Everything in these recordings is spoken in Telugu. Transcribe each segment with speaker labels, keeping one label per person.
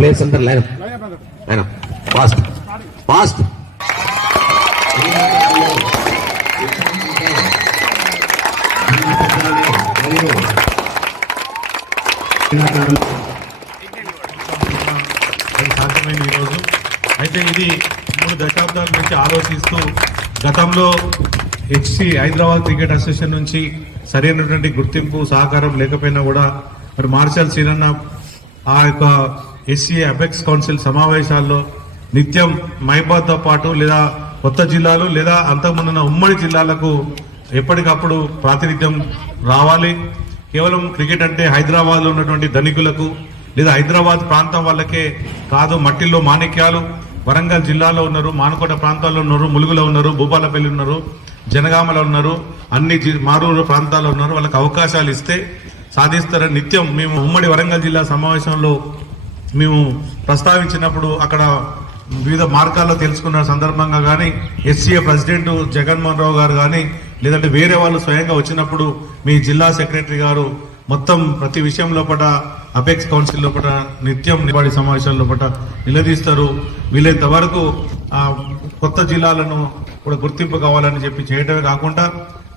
Speaker 1: ప్లేస్ అంతా లైన్ లైన్ ఫాస్ట్ ఫాస్ట్
Speaker 2: అది సాధ్యమైంది ఈరోజు. అయితే ఇది మూడు దశాబ్దాల నుంచి ఆలోచిస్తూ గతంలో హెచ్సి హైదరాబాద్ క్రికెట్ అసోసియేషన్ నుంచి సరైనటువంటి గుర్తింపు సహకారం లేకపోయినా కూడా మరి మార్షల్ సీనన్న ఆ యొక్క ఎస్సీ అపెక్స్ కౌన్సిల్ సమావేశాల్లో నిత్యం మహిబాద్తో పాటు లేదా కొత్త జిల్లాలు లేదా అంతకుముందున్న ఉమ్మడి జిల్లాలకు ఎప్పటికప్పుడు ప్రాతినిధ్యం రావాలి. కేవలం క్రికెట్ అంటే హైదరాబాద్లో ఉన్నటువంటి ధనికులకు లేదా హైదరాబాద్ ప్రాంతం వాళ్ళకే కాదు మట్టిల్లో మాణిక్యాలు. వరంగల్ జిల్లాలో ఉన్నారు మానుకోట ప్రాంతాల్లో ఉన్నారు ములుగులో ఉన్నారు భూపాలపల్లి ఉన్నారు జనగామలో ఉన్నారు అన్ని మారూరు ప్రాంతాల్లో ఉన్నారు. వాళ్ళకి అవకాశాలు ఇస్తే సాధిస్తారని నిత్యం మేము ఉమ్మడి వరంగల్ జిల్లా సమావేశంలో మేము ప్రస్తావించినప్పుడు అక్కడ వివిధ మార్గాల్లో తెలుసుకున్న సందర్భంగా కానీ ఎస్సీఏ ప్రెసిడెంట్ జగన్మోహన్ రావు గారు కానీ లేదంటే వేరే వాళ్ళు స్వయంగా వచ్చినప్పుడు మీ జిల్లా సెక్రటరీ గారు మొత్తం ప్రతి విషయం లోపల అపెక్స్ కౌన్సిల్ లోపల నిత్యం నివాడి సమావేశాల లోపల నిలదీస్తారు. వీలైనంత వరకు కొత్త జిల్లాలను కూడా గుర్తింపు కావాలని చెప్పి చేయడమే కాకుండా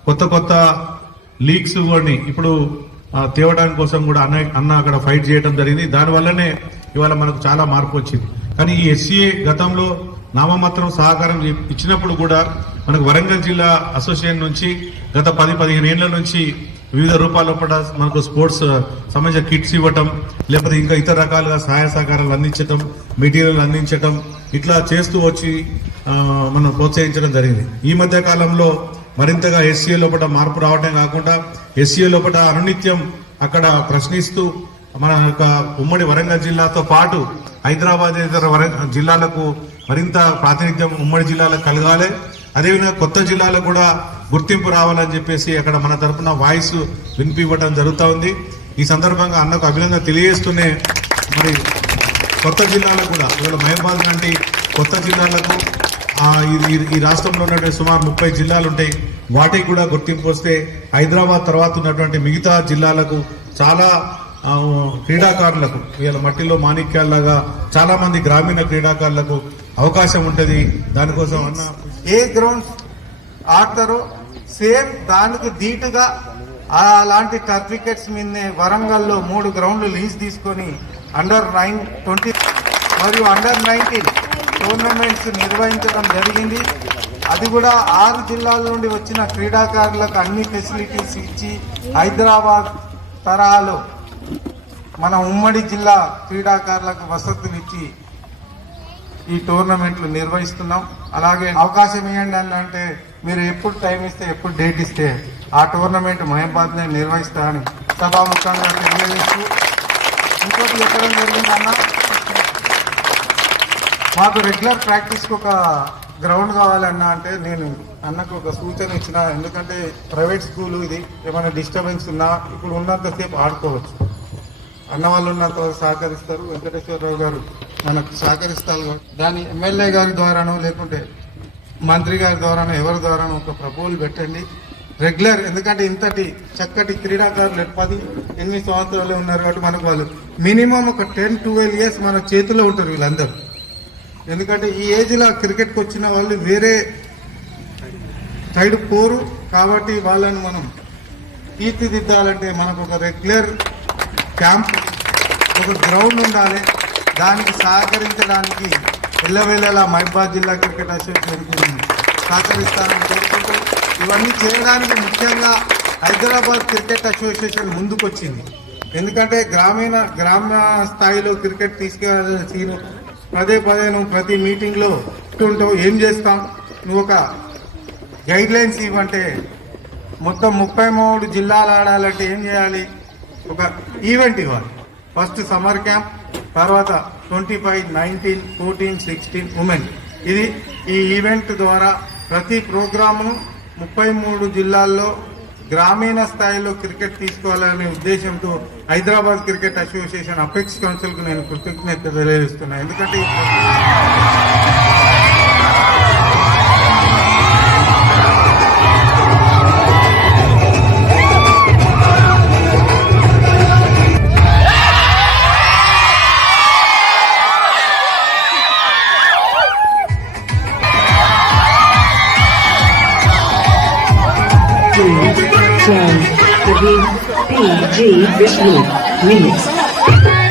Speaker 2: కొత్త కొత్త లీగ్స్ కూడా ఇప్పుడు తేవడానికి కోసం కూడా అన్న అన్న అక్కడ ఫైట్ చేయడం జరిగింది. దానివల్లనే ఇవాళ మనకు చాలా మార్పు వచ్చింది. కానీ ఈ ఎస్సీఏ గతంలో నామమాత్రం సహకారం ఇచ్చినప్పుడు కూడా మనకు వరంగల్ జిల్లా అసోసియేషన్ నుంచి గత పది పదిహేను ఏళ్ళ నుంచి వివిధ రూపాల్లో కూడా మనకు స్పోర్ట్స్ సంబంధించిన కిట్స్ ఇవ్వటం లేకపోతే ఇంకా ఇతర రకాలుగా సహాయ సహకారాలు అందించటం మెటీరియల్ అందించటం ఇట్లా చేస్తూ వచ్చి మనం ప్రోత్సహించడం జరిగింది. ఈ మధ్య కాలంలో మరింతగా ఎస్సీఏ లోపల మార్పు రావటం కాకుండా ఎస్సీఏ లోపల అనునిత్యం అక్కడ ప్రశ్నిస్తూ మన యొక్క ఉమ్మడి వరంగల్ జిల్లాతో పాటు హైదరాబాద్ ఇతర వరంగ జిల్లాలకు మరింత ప్రాతినిధ్యం ఉమ్మడి జిల్లాలకు కలగాలి. అదేవిధంగా కొత్త జిల్లాలకు కూడా గుర్తింపు రావాలని చెప్పేసి అక్కడ మన తరపున వాయిస్ వినిపివ్వడం జరుగుతూ ఉంది. ఈ సందర్భంగా అన్నకు అభినందన తెలియజేస్తూనే మరి కొత్త జిల్లాలకు కూడా ఇవాళ మహబాద్ లాంటి కొత్త జిల్లాలకు ఈ- రాష్ట్రంలో ఉన్నటువంటి సుమారు ముప్పై జిల్లాలు ఉంటాయి వాటికి కూడా గుర్తింపు వస్తే హైదరాబాద్ తర్వాత ఉన్నటువంటి మిగతా జిల్లాలకు చాలా క్రీడాకారులకు వీళ్ళ మట్టిలో మాణిక్యాల్లాగా చాలా మంది గ్రామీణ క్రీడాకారులకు అవకాశం ఉంటుంది. దానికోసం అన్న
Speaker 3: ఏ గ్రౌండ్స్ ఆడతారో సేమ్ దానికి ధీటుగా అలాంటి సర్టిఫికెట్స్ మీదనే వరంగల్లో మూడు గ్రౌండ్లు లీజ్ తీసుకొని అండర్ నైన్ ట్వంటీ మరియు అండర్ నైన్టీన్ టోర్నమెంట్స్ నిర్వహించడం జరిగింది. అది కూడా ఆరు జిల్లాల నుండి వచ్చిన క్రీడాకారులకు అన్ని ఫెసిలిటీస్ ఇచ్చి హైదరాబాద్ తరహాలో మన ఉమ్మడి జిల్లా క్రీడాకారులకు వసతినిచ్చి ఈ టోర్నమెంట్లు నిర్వహిస్తున్నాం. అలాగే అవకాశం ఇవ్వండి అని అంటే మీరు ఎప్పుడు టైం ఇస్తే ఎప్పుడు డేట్ ఇస్తే ఆ టోర్నమెంట్ మహబాద్ నేను నిర్వహిస్తా అని సభాముఖంగా తెలియజేస్తూ ఇంకోటి ఎక్కడ జరిగిందన్నా మాకు రెగ్యులర్ ప్రాక్టీస్కి ఒక గ్రౌండ్ కావాలన్నా అంటే నేను అన్నకు ఒక సూచన ఇచ్చిన. ఎందుకంటే ప్రైవేట్ స్కూల్ ఇది. ఏమైనా డిస్టర్బెన్స్ ఉన్నా ఇప్పుడు ఉన్నంతసేపు ఆడుకోవచ్చు. అన్న వాళ్ళు ఉన్నంత వరకు సహకరిస్తారు. వెంకటేశ్వరరావు గారు మనకు సహకరిస్తారు. కాబట్టి దాని ఎమ్మెల్యే గారి ద్వారానో లేకుంటే మంత్రి గారి ద్వారానో ఎవరి ద్వారానో ఒక ప్రభువులు పెట్టండి. రెగ్యులర్ ఎందుకంటే ఇంతటి చక్కటి క్రీడాకారులు పది ఎనిమిది సంవత్సరాలు ఉన్నారు కాబట్టి మనకు వాళ్ళు మినిమం ఒక టెన్ ట్వెల్వ్ ఇయర్స్ మన చేతిలో ఉంటారు వీళ్ళందరూ. ఎందుకంటే ఈ ఏజ్లో క్రికెట్కి వచ్చిన వాళ్ళు వేరే సైడ్ పోరు కాబట్టి వాళ్ళని మనం తీర్చిదిద్దాలంటే మనకు ఒక రెగ్యులర్ క్యాంప్ ఒక గ్రౌండ్ ఉండాలి. దానికి సహకరించడానికి ఎల్లవేళలా మహిబాద్ జిల్లా క్రికెట్ అసోసియేషన్ సహకరిస్తారని కోరుకుంటూ ఇవన్నీ చేయడానికి ముఖ్యంగా హైదరాబాద్ క్రికెట్ అసోసియేషన్ ముందుకొచ్చింది. ఎందుకంటే గ్రామీణ గ్రామ స్థాయిలో క్రికెట్ తీసుకెళ్ళాల్సిన సీను పదే పదే నువ్వు ప్రతి మీటింగ్లో ఉంటావు ఏం చేస్తాం? నువ్వు ఒక గైడ్లైన్స్ ఇవ్వంటే మొత్తం ముప్పై మూడు జిల్లాలు ఆడాలంటే ఏం చేయాలి? ఒక ఈవెంట్ ఇవ్వాలి. ఫస్ట్ సమ్మర్ క్యాంప్ తర్వాత twenty five nineteen fourteen sixteen women ఇది ఈ ఈవెంట్ ద్వారా ప్రతి ప్రోగ్రామును ముప్పై మూడు జిల్లాల్లో గ్రామీణ స్థాయిలో క్రికెట్ తీసుకోవాలనే ఉద్దేశంతో హైదరాబాద్ క్రికెట్ అసోసియేషన్ అపెక్స్ కౌన్సిల్కు నేను కృతజ్ఞత తెలియజేస్తున్నాను ఎందుకంటే
Speaker 4: Please turn the VPG Vishnu Minutes.